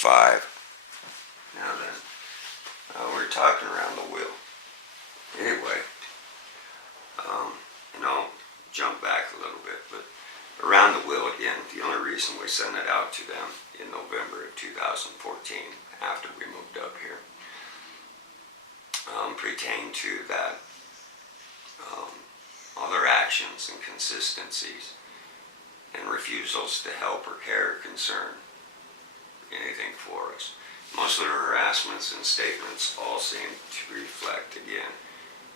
5. Now then, we're talking around the wheel. Anyway, jump back a little bit, but around the wheel again, the only reason we sent it out to them in November of 2014, after we moved up here, pertained to that all their actions and consistencies and refusals to help or care or concern anything for us. Most of their harassments and statements all seem to reflect again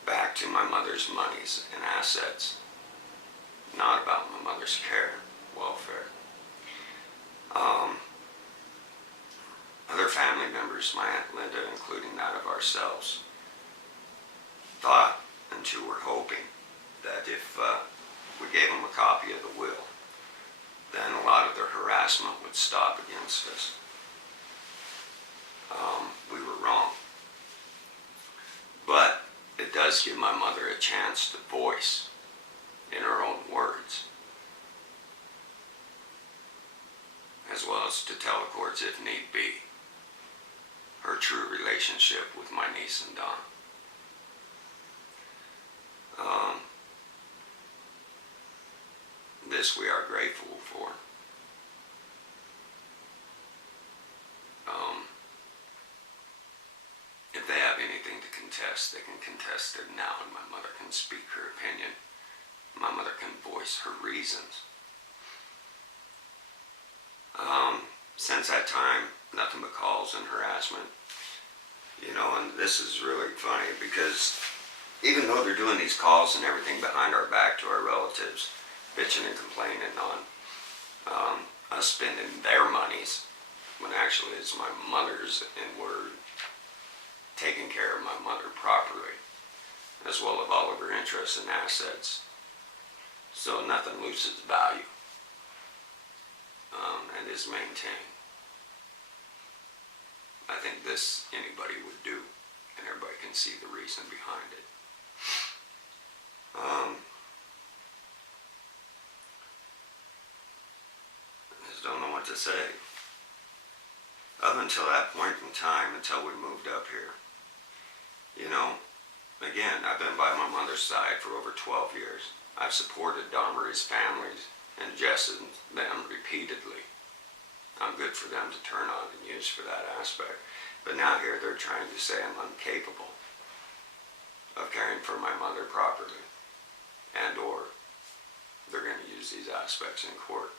back to my mother's monies and assets, not about my mother's care, welfare. Other family members, my Aunt Linda, including that of ourselves, thought and two were hoping that if we gave them a copy of the will, then a lot of their harassment would stop against us. We were wrong. But it does give my mother a chance to voice, in her own words, as well as to tell the courts, if need be, her true relationship with my niece and Don. This we are grateful for. If they have anything to contest, they can contest it now, and my mother can speak her opinion. My mother can voice her reasons. Since that time, nothing but calls and harassment. And this is really funny because even though they're doing these calls and everything behind our back to our relatives, bitching and complaining on us spending their monies, when actually it's my mother's, and we're taking care of my mother properly, as well as all of her interests and assets. So nothing loses value and is maintained. I think this anybody would do, and everybody can see the reason behind it. I just don't know what to say. Up until that point in time, until we moved up here, again, I've been by my mother's side for over 12 years. I've supported Don Marie's families and Jess and them repeatedly. I'm good for them to turn on and use for that aspect. But now here they're trying to say I'm incapable of caring for my mother properly, and or they're going to use these aspects in court.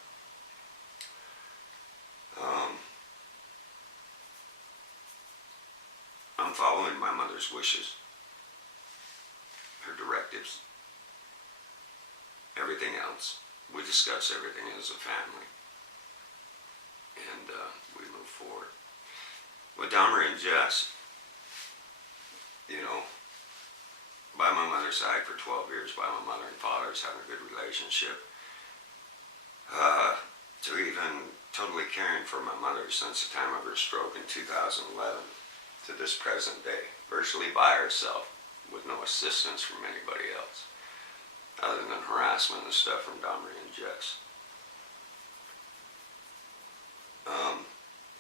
I'm following my mother's wishes, her directives, everything else. We discuss everything as a family, and we move forward. With Dahmer and Jess, by my mother's side for 12 years, by my mother and father's having a good relationship, to even totally caring for my mother since the time of her stroke in 2011 to this present day, virtually by herself, with no assistance from anybody else, other than harassment and stuff from Dahmer and Jess.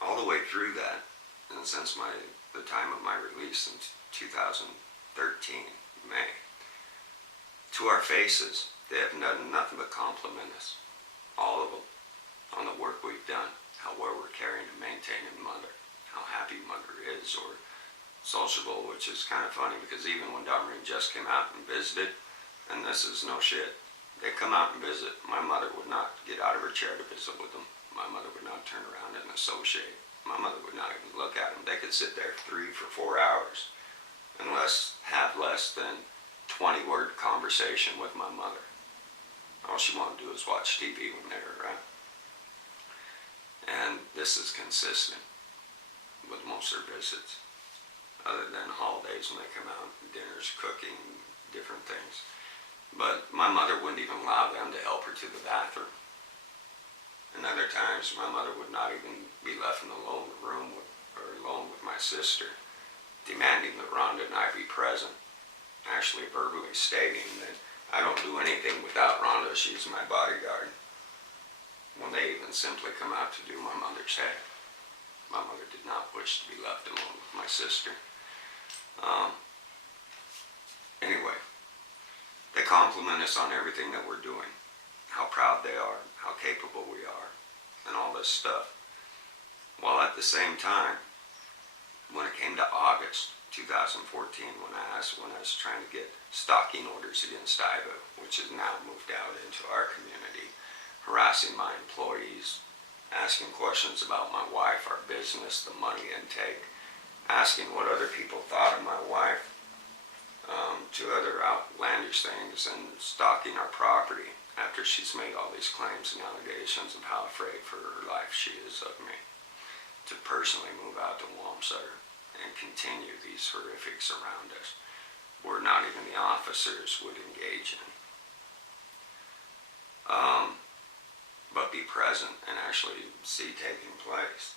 All the way through that, and since the time of my release in 2013, May, to our faces, they have done nothing but compliment us, all of them, on the work we've done, how well we're caring to maintain mother, how happy mother is, or sociable, which is kind of funny because even when Dahmer and Jess came out and visited, and this is no shit, they come out and visit, my mother would not get out of her chair to visit with them. My mother would not turn around and associate. My mother would not even look at them. They could sit there 3 or 4 hours and have less than 20-word conversation with my mother. All she wanted to do is watch TV when they were around. And this is consistent with most of their visits, other than holidays when they come out, dinners, cooking, different things. But my mother wouldn't even allow them to help her to the bathroom. And other times, my mother would not even be left alone in the room alone with my sister, demanding that Rhonda and I be present, actually verbally stating that I don't do anything without Rhonda, she's my bodyguard. When they even simply come out to do my mother's hair, my mother wish to be left alone with my sister. Anyway, they compliment us on everything that we're doing, how proud they are, how capable we are, and all this stuff. While at the same time, when it came to August 2014, when I was trying to get stalking orders against Iva, which has now moved out into our community, harassing my employees, asking questions about my wife, our business, the money intake, asking what other people thought of my wife, to other outlandish things, and stalking our property after she's made all these claims and allegations of how afraid for her life she is of me, to personally move out to Wamsutter and continue these horrifics around us where not even the officers would engage in. But be present and actually see taking place.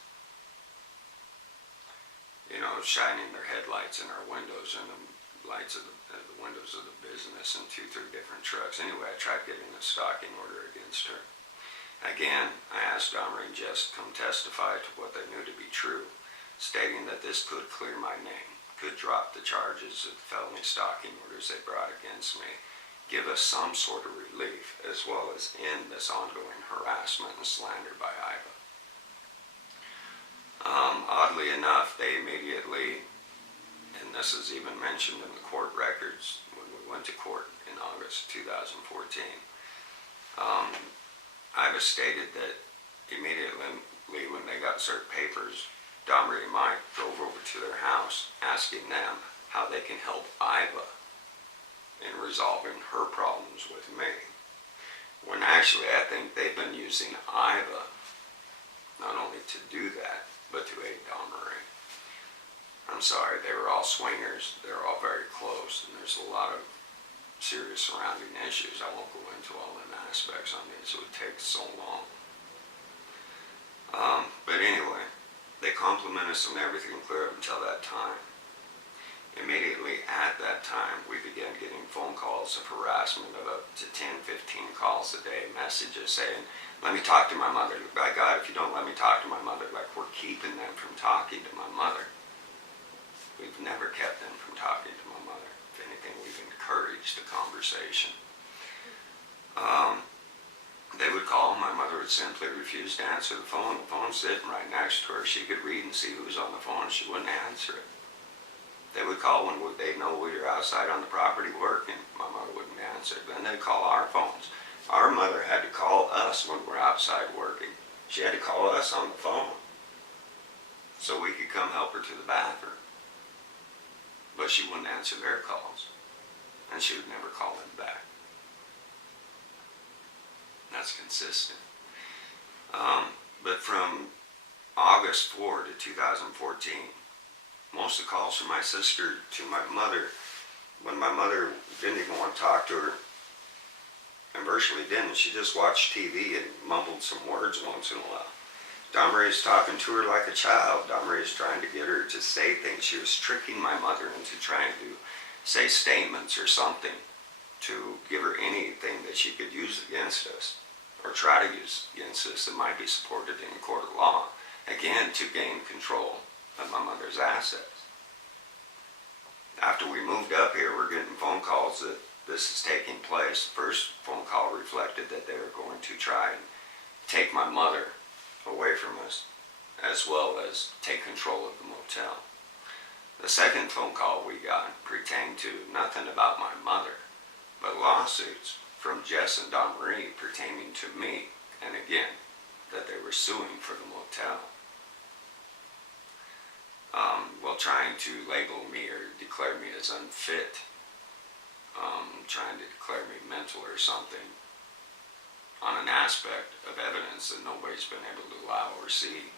You know, shining their headlights in our windows and the lights of the windows of the business and 2-3 different trucks. Anyway, I tried getting a stalking order against her. Again, I asked Dahmer and Jess to come testify to what they knew to be true, stating that this could clear my name, could drop the charges of felony stalking orders they brought against me, give us some sort of relief, as well as end this ongoing harassment and slander by Iva. Oddly enough, they immediately, and this is even mentioned in the court records when we went to court in August 2014, Iva stated that immediately when they got certain papers, Dahmer and Mike drove over to their house asking them how they can help Iva in resolving her problems with me. When actually I think they've been using Iva not only to do that, but to aid Dahmer. I'm sorry, they were all swingers, they were all very close, and there's a lot of serious surrounding issues. I won't go into all the aspects on these, it would take so long. But anyway, they compliment us on everything clear up until that time. Immediately at that time, we began getting phone calls of harassment of up to 10-15 calls a day, messages saying, let me talk to my mother. By God, if you don't let me talk to my mother, like we're keeping them from talking to my mother. We've never kept them from talking to my mother. If anything, we've encouraged the conversation. They would call, my mother would simply refuse to answer the phone. The phone's sitting right next to her. She could read and see who was on the phone. She wouldn't answer it. They would call when they know we were outside on the property working. My mother wouldn't answer. Then they'd call our phones. Our mother had to call us when we're outside working. She had to call us on the phone so we could come help her to the bathroom. But she wouldn't answer their calls, and she would never call them back. That's consistent. But from August 4 to 2014, most of the calls from my sister to my mother, when my mother didn't even want to talk to her, and virtually didn't, she just watched TV and mumbled some words once in a while. Dahmer is talking to her like a child. Dahmer is trying to get her to say things. She was tricking my mother into trying to say statements or something to give her anything that she could use against us, or try to use against us that might be supported in a court of law, again, to gain control of my mother's assets. After we moved up here, we're getting phone calls that this is taking place. The first phone call reflected that they were going to try and take my mother away from us, as well as take control of the motel. The second phone call we got pertained to nothing about my mother, but lawsuits from Jess and Dahmer pertaining to me, and again, that they were suing for the motel. Trying to label me or declare me as unfit, trying to declare me mental or something on an aspect of evidence that nobody's been able to allow or see.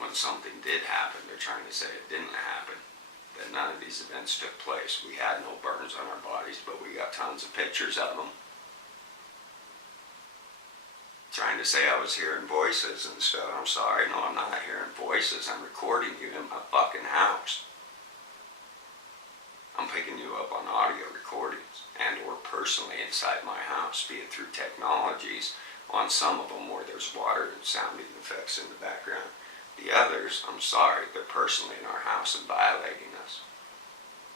When something did happen, they're trying to say it didn't happen, that none of these events took place. We had no burns on our bodies, but we got tons of pictures of them. Trying to say I was hearing voices and stuff. I'm sorry, no, I'm not hearing voices. I'm recording you in my fucking house. I'm picking you up on audio recordings and or personally inside my house, be it through technologies on some of them where there's water and sounding effects in the background, The others, I'm sorry, they're personally in our house and violating us.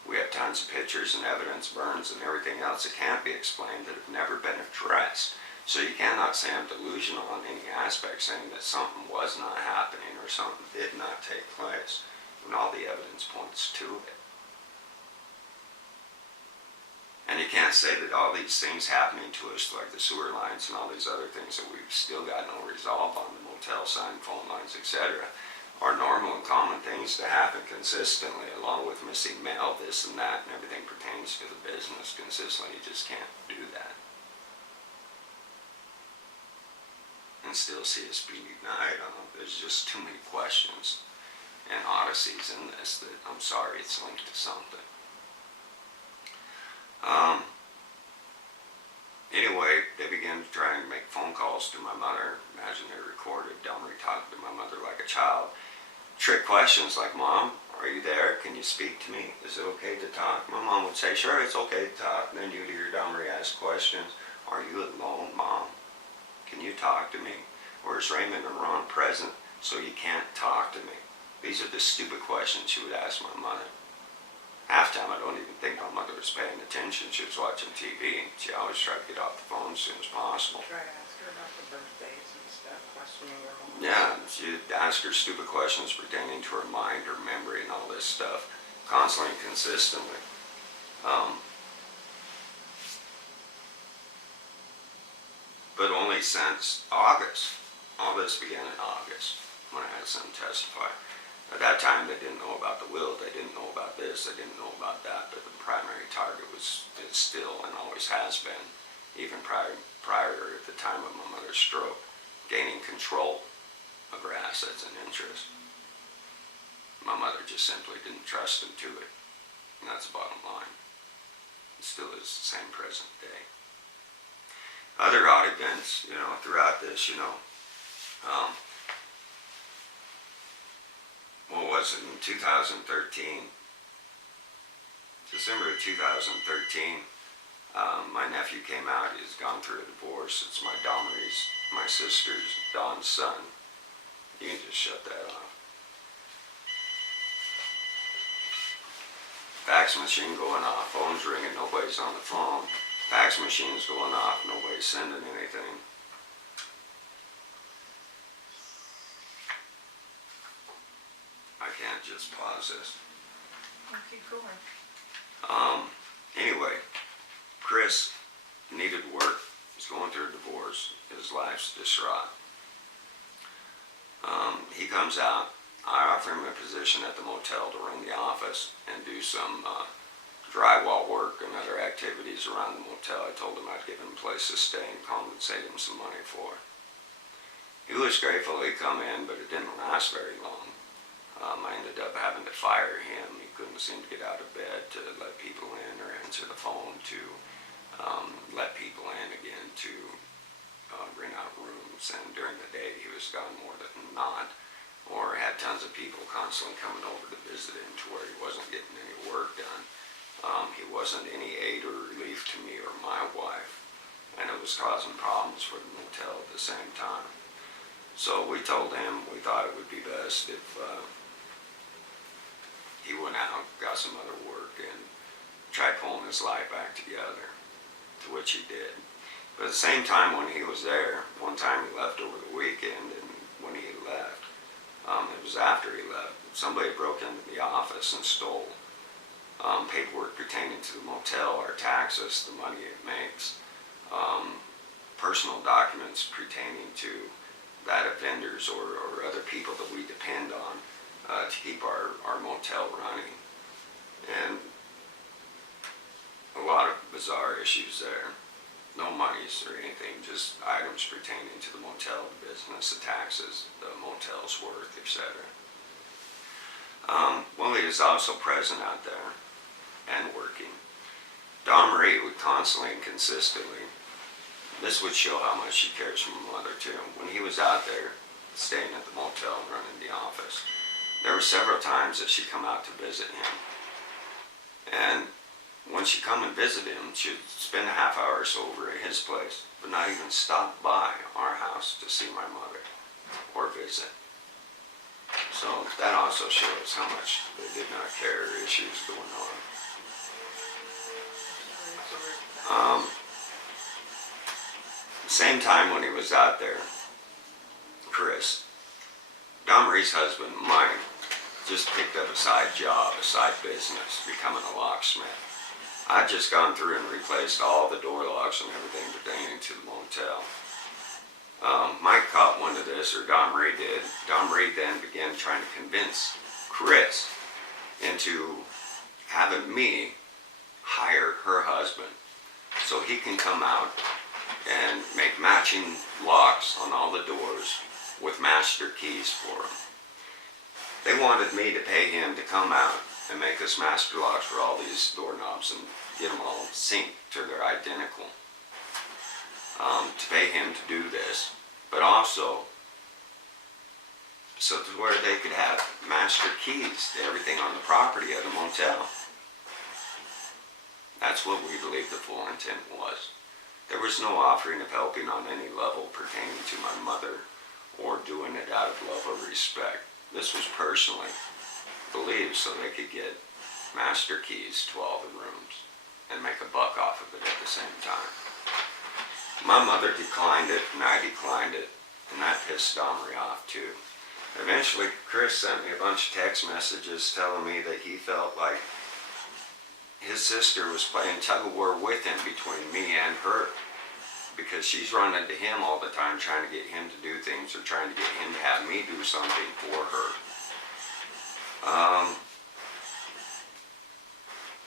We have tons of pictures and evidence, burns and everything else that can't be explained that have never been addressed. So you cannot say I'm delusional on any aspect, saying that something was not happening or something did not take place, when all the evidence points to it. And you can't say that all these things happening to us, like the sewer lines and all these other things that we've still got no resolve on, the motel sign, phone lines, etc., are normal and common things to happen consistently, along with missing mail, this and that, and everything pertains to the business consistently. You just can't do that. And still see us be denied. There's just too many questions and odysseys in this that I'm sorry, it's linked to something. Anyway, they began to try and make phone calls to my mother. Imagine they recorded Delmarie talking to my mother like a child. Trick questions like, Mom, are you there? Can you speak to me? Is it okay to talk? My mom would say, sure, it's okay to talk. And then you'd hear Delmarie ask questions. Are you alone, Mom? Can you talk to me? Or is Raymond and Ron present so you can't talk to me? These are the stupid questions she would ask my mother. Half time, I don't even think my mother was paying attention. She was watching TV. She always tried to get off the phone as soon as possible. Try to ask her about the birthdays and stuff, questioning her home. Yeah, she'd ask her stupid questions pertaining to her mind, her memory, and all this stuff, constantly and consistently. But only since August. All this began in August, when I had some testify. At that time, they didn't know about the will, they didn't know about this, they didn't know about that, but the primary target is still and always has been, even prior at the time of my mother's stroke, gaining control of her assets and interests. My mother just simply didn't trust them to it, and that's the bottom line. It still is the same present day. Other odd events, throughout this, what was it, in 2013, December of 2013, my nephew came out. He's gone through a divorce. It's my sister's, Dawn's son. You can just shut that off. Fax machine going off, phone's ringing, nobody's on the phone. Fax machine's going off, nobody's sending anything. I can't just pause this. I'll keep going. Anyway, Chris needed work. He's going through a divorce. His life's distraught. He comes out. I offer him a position at the motel to run the office and do some drywall work and other activities around the motel. I told him I'd give him a place to stay and compensate him some money for it. He was grateful he'd come in, but it didn't last very long. I ended up having to fire him. He couldn't seem to get out of bed to let people in or answer the phone to let people in again to rent out rooms. And during the day, he was gone more than not, or had tons of people constantly coming over to visit him to where he wasn't getting any work done. He wasn't any aid or relief to me or my wife, and it was causing problems for the motel at the same time. So we told him we thought it would be best if he went out, got some other work, and tried pulling his life back together, to which he did. But at the same time, when he was there, one time he left over the weekend, and when he left, it was after he left, somebody broke into the office and stole paperwork pertaining to the motel, our taxes, the money it makes, personal documents pertaining to that of vendors or other people that we depend on to keep our motel running. And a lot of bizarre issues there. No monies or anything, just items pertaining to the motel, the business, the taxes, the motel's worth, etc. Willie is also present out there and working. Delmarie would constantly and consistently, this would show how much she cares for my mother too. When he was out there staying at the motel and running the office, there were several times that she'd come out to visit him. And when she'd come and visit him, she'd spend a half hour or so over at his place, but not even stop by our house to see my mother or visit. So that also shows how much they did not care issues going on. Same time when he was out there, Chris, Don Marie's husband, Mike, just picked up a side job, a side business, becoming a locksmith. I'd just gone through and replaced all the door locks and everything pertaining to the motel. Mike caught one of this, or Don Marie did. Don Marie then began trying to convince Chris into having me hire her husband so he can come out and make matching locks on all the doors with master keys for them. They wanted me to pay him to come out and make us master locks for all these doorknobs and get them all synced to their identical. To pay him to do this, but also so to where they could have master keys to everything on the property of the motel. That's what we believe the full intent was. There was no offering of helping on any level pertaining to my mother or doing it out of love or respect. This was personally believed so they could get master keys to all the rooms and make a buck off of it at the same time. My mother declined it and I declined it, and that pissed Don Marie off too. Eventually, Chris sent me a bunch of text messages telling me that he felt like his sister was playing tug-of-war with him between me and her, because she's running to him all the time trying to get him to do things or trying to get him to have me do something for her.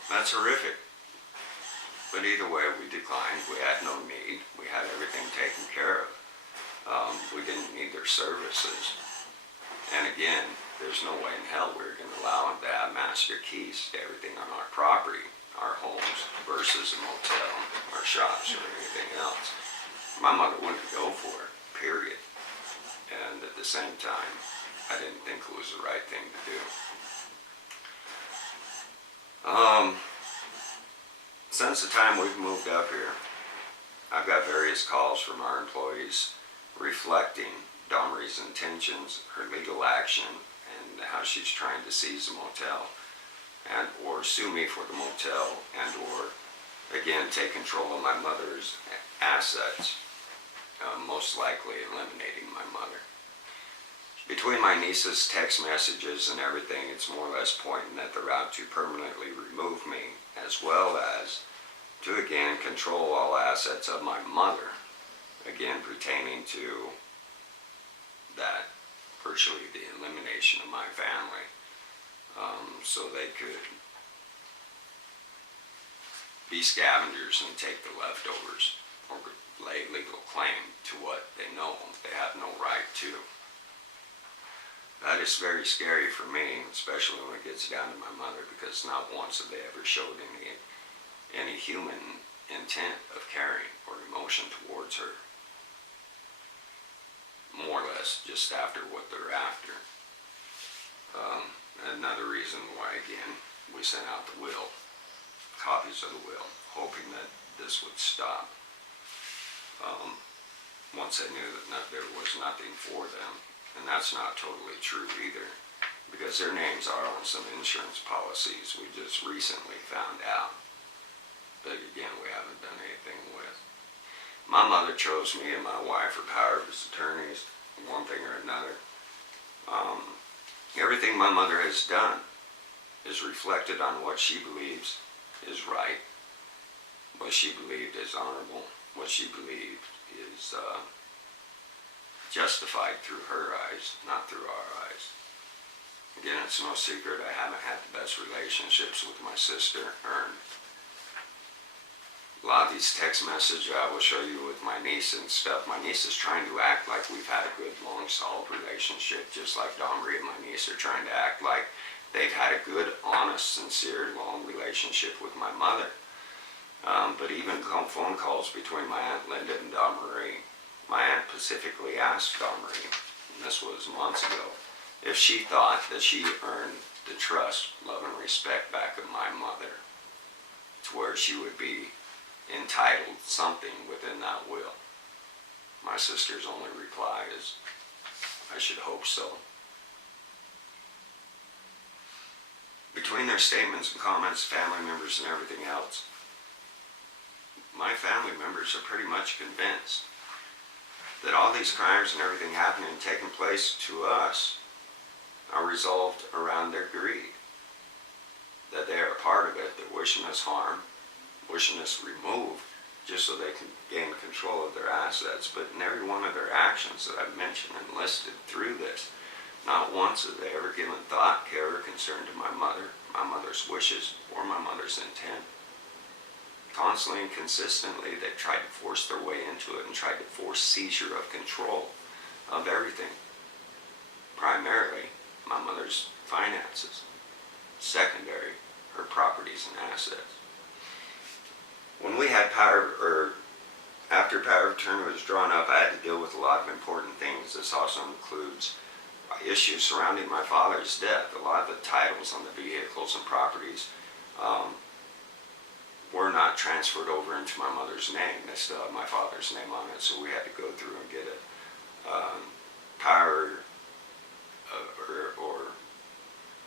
That's horrific. But either way, we declined. We had no need. We had everything taken care of. We didn't need their services. And again, there's no way in hell we were going to allow them to have master keys to everything on our property, our homes, versus a motel, our shops, or anything else. My mother wouldn't go for it, period. And at the same time, I didn't think it was the right thing to do. Since the time we've moved up here, I've got various calls from our employees reflecting Don Marie's intentions, her legal action, and how she's trying to seize the motel and or sue me for the motel and or again take control of my mother's assets, most likely eliminating my mother. Between my niece's text messages and everything, it's more or less pointing that they're out to permanently remove me, as well as to again control all assets of my mother, again pertaining to that, virtually the elimination of my family, so they could be scavengers and take the leftovers or lay legal claim to what they know they have no right to. That is very scary for me, especially when it gets down to my mother, because not once have they ever showed any human intent of caring or emotion towards her. More or less just after what they're after. Another reason why, again, we sent out the will, copies of the will, hoping that this would stop. Once they knew that there was nothing for them. And that's not totally true either, because their names are on some insurance policies we just recently found out. But again, we haven't done anything with. My mother chose me and my wife for power of attorneys, one thing or another. Everything my mother has done is reflected on what she believes is right, what she believed is honorable, what she believed is justified through her eyes, not through our eyes. Again, it's no secret I haven't had the best relationships with my sister, Ern. A lot of these text messages I will show you with my niece and stuff. My niece is trying to act like we've had a good, long, solid relationship, just like Don Marie and my niece are trying to act like they've had a good, honest, sincere, long relationship with my mother. But even phone calls between my Aunt Linda and Don Marie, my aunt specifically asked Don Marie, and this was months ago, if she thought that she earned the trust, love, and respect back of my mother to where she would be entitled something within that will. My sister's only reply is, I should hope so. between their statements and comments, family members and everything else, my family members are pretty much convinced that all these crimes and everything happening and taking place to us are resolved around their greed. That they are a part of it, they're wishing us harm, wishing us removed, just so they can gain control of their assets. But in every one of their actions that I've mentioned and listed through this, not once have they ever given thought, care, or concern to my mother's wishes, or my mother's intent. Constantly and consistently, they've tried to force their way into it and tried to force seizure of control of everything. Primarily, my mother's finances. Secondary, her properties and assets. When we had after power of attorney was drawn up, I had to deal with a lot of important things. This also includes issues surrounding my father's death. A lot of the titles on the vehicles and properties were not transferred over into my mother's name. They still have my father's name on it, so we had to go through and get a power or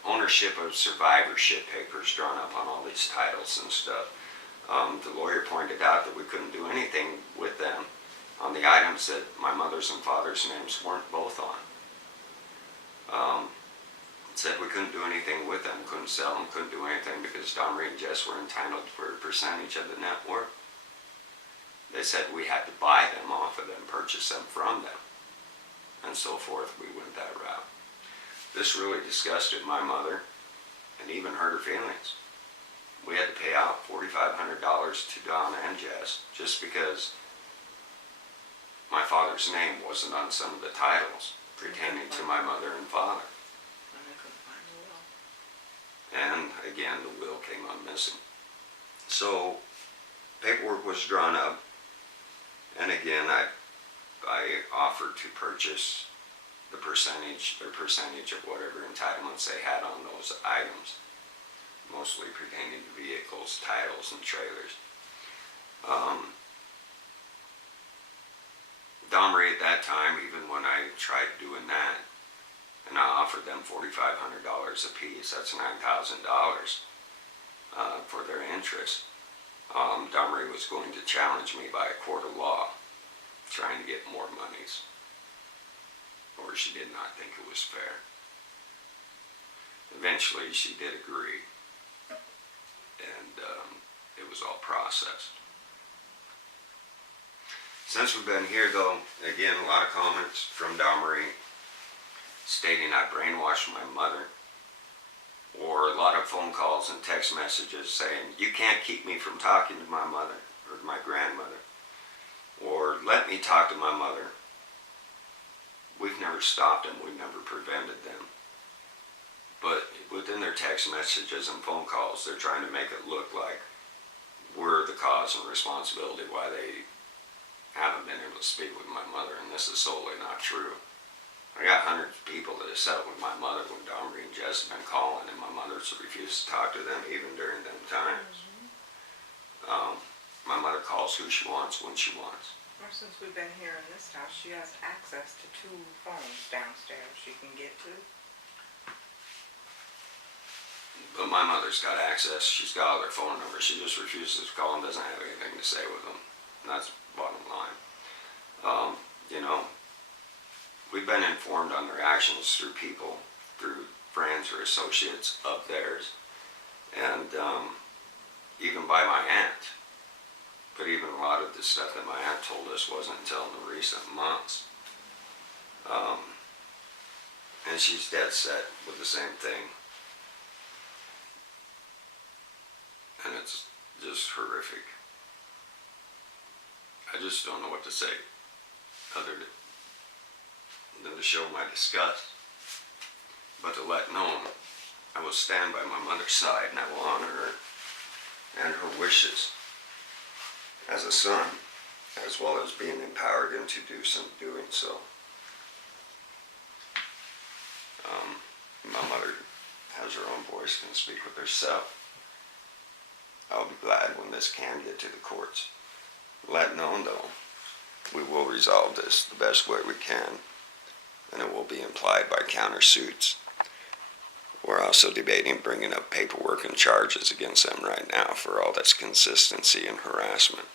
ownership of survivorship papers drawn up on all these titles and stuff. The lawyer pointed out that we couldn't do anything with them on the items that my mother's and father's names weren't both on. Said we couldn't do anything with them, couldn't sell them, couldn't do anything because Domry and Jess were entitled for a percentage of the net worth. They said we had to buy them off of them, purchase them from them, and so forth. We went that route. This really disgusted my mother and even hurt her feelings. We had to pay out $4,500 to Donna and Jess just because my father's name wasn't on some of the titles pertaining to my mother and father. And they couldn't find the will. And again, the will came up missing. So paperwork was drawn up, and again, I offered to purchase the percentage of whatever entitlements they had on those items, mostly pertaining to vehicles, titles, and trailers. Domry at that time, even when I tried doing that, and I offered them $4,500 a piece, that's $9,000 for their interest. Domry was going to challenge me by a court of law, trying to get more monies, or she did not think it was fair. Eventually, she did agree, and it was all processed. Since we've been here, though, again, a lot of comments from Domry stating I brainwashed my mother, or a lot of phone calls and text messages saying, you can't keep me from talking to my mother or my grandmother, or let me talk to my mother. We've never stopped them, we've never prevented them. But within their text messages and phone calls, they're trying to make it look like we're the cause and responsibility why they haven't been able to speak with my mother, and this is solely not true. I got hundreds of people that have sat with my mother when Domry and Jess have been calling, and my mother's refused to talk to them even during them times. My mother calls who she wants when she wants. Well, since we've been here in this house, she has access to 2 phones downstairs she can get to. But my mother's got access. She's got all their phone numbers. She just refuses to call them, doesn't have anything to say with them. And that's bottom line. We've been informed on their actions through people, through friends or associates of theirs, and even by my aunt. But even a lot of the stuff that my aunt told us wasn't until in the recent months. And she's dead set with the same thing. And it's just horrific. I just don't know what to say other than to show my disgust, but to let known I will stand by my mother's side and I will honor her and her wishes as a son, as well as being empowered into doing so. My mother has her own voice, can speak with herself. I'll be glad when this can get to the courts. Let known, though, we will resolve this the best way we can, and it will be implied by countersuits We're also debating bringing up paperwork and charges against them right now for all this consistency and harassment.